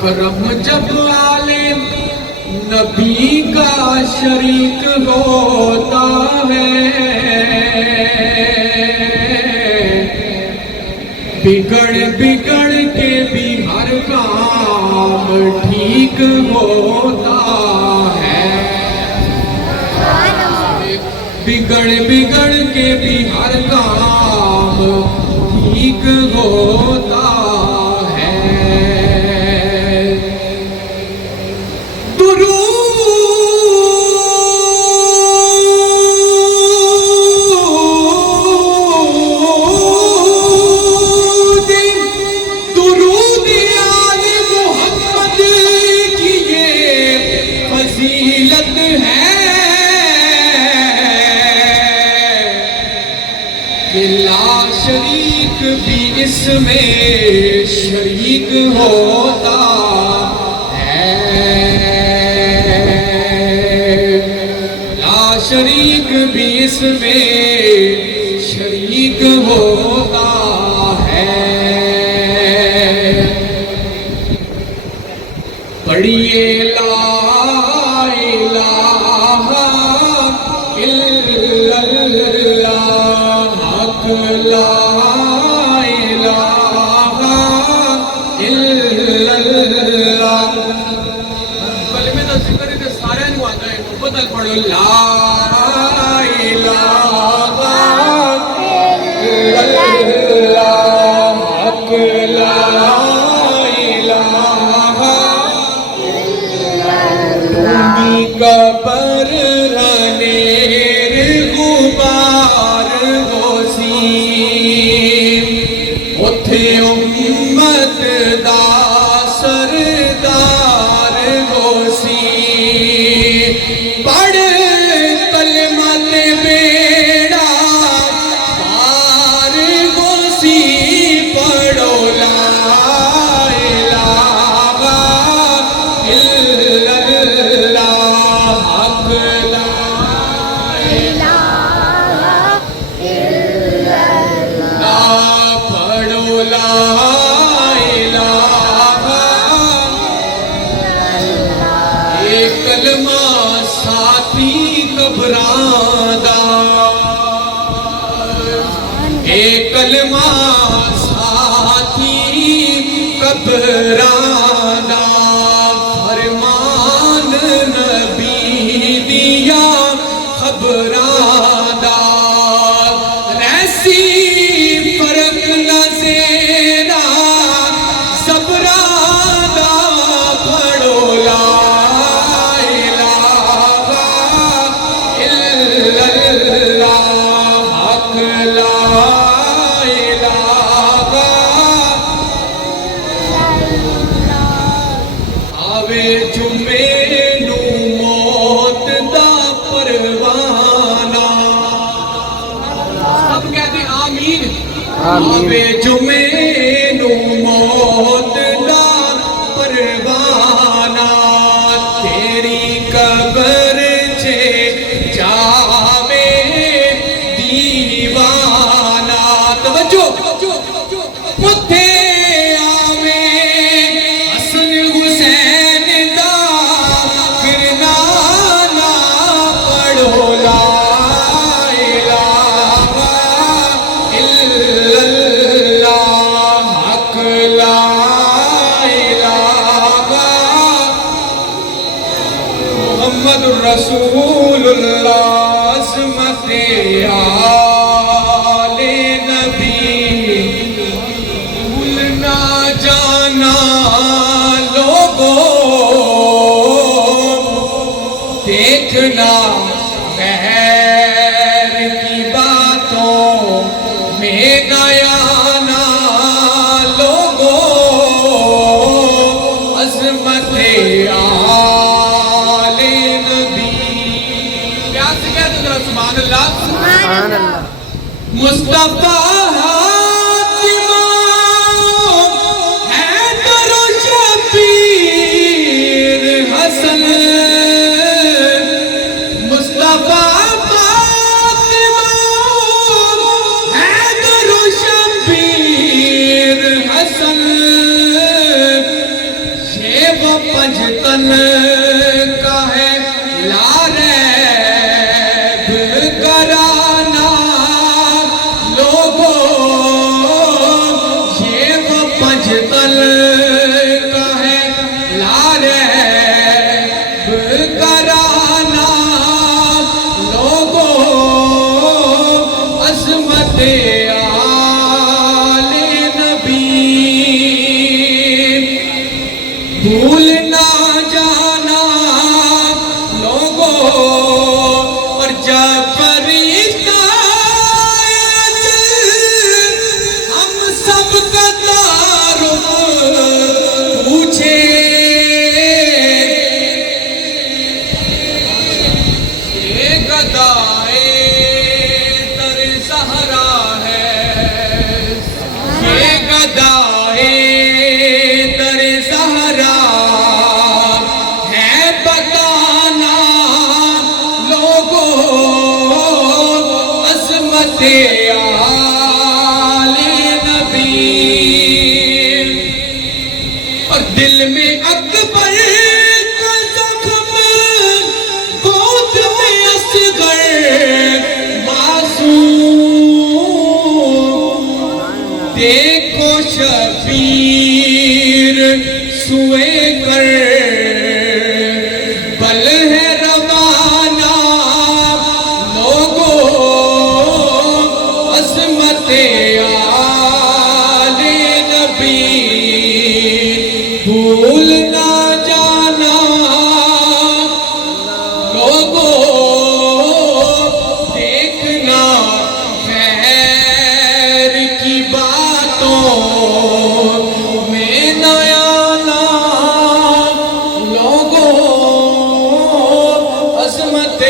کرم جب عالم نبی کا شریک ہوتا ہے، بگڑ بگڑ کے بھی ہر کام ٹھیک ہوتا ہے، بگڑ بگڑ کے بھی ہر کام ٹھیک ہوتا ہے۔ درود آل محمد کی یہ فضیلت ہے کہ لا شریک بھی اس میں شریک ہوتا ہے، لا شریک بھی اس میں شریک ہوتا ہے۔ پڑھیے لا الہ الا اللہ، حق لا الہ الا اللہ۔ کلمے دا ذکر ہے سارے نو آتا ہے، بدل پڑھو لا الہ الا اللہ، حق لا قبر رنیر غبار ہوسی، اتھے امت دا سردار ہوسی، پڑھ کلمہ تے بیڑا پار ہوسی، پڑھو لا کلمہ ساتھی قبراں دا، اے کلمہ ساتھی قبراں دا، فرمان نبی دیا خبراں دا، ریسی فرق نہ زیرا صبراں دا، پڑھو لا جمعے نو موت دا پروانہ، سب کہتے آمین، آوے جمعے نو موت دا پروانہ، تیری قبر چے جاوے دیوانہ، توجہ اتھے محمد رسول اللہ، عظمت آل نبی، بھولنا جانا لوگوں، دیکھنا غیر کی باتوں میں نہ آنا لوگوں، عظمت سبحان اللہ۔ مصطفیٰ حیدر و شبیر حسن، مصطفیٰ حیدر و شبیر حسن، پنجتن کا ہے لا ریب کرانا لوگوں، یہ وہ پنجتن کا ہے لا ریب کرانا لوگوں، عظمت بھول نہ جانا لوگوں، اور جب فرشتہ ہم سب کا تعارف پوچھے، یہ گدائے در صحرا ہے، یہ گدائے در صحرا ہے، بتانا لوگوں عظمت آل نبی، اور دل میں اکبر کا زخم، گود میں اصغر معصوم، دیکھو شبیر سوئے کر بل ہے روانہ لوگوں، عظمت آل نبی بھول نہ جانا لوگوں، دیکھنا خیر کی باتوں میں نہ آنا لوگوں، عظمت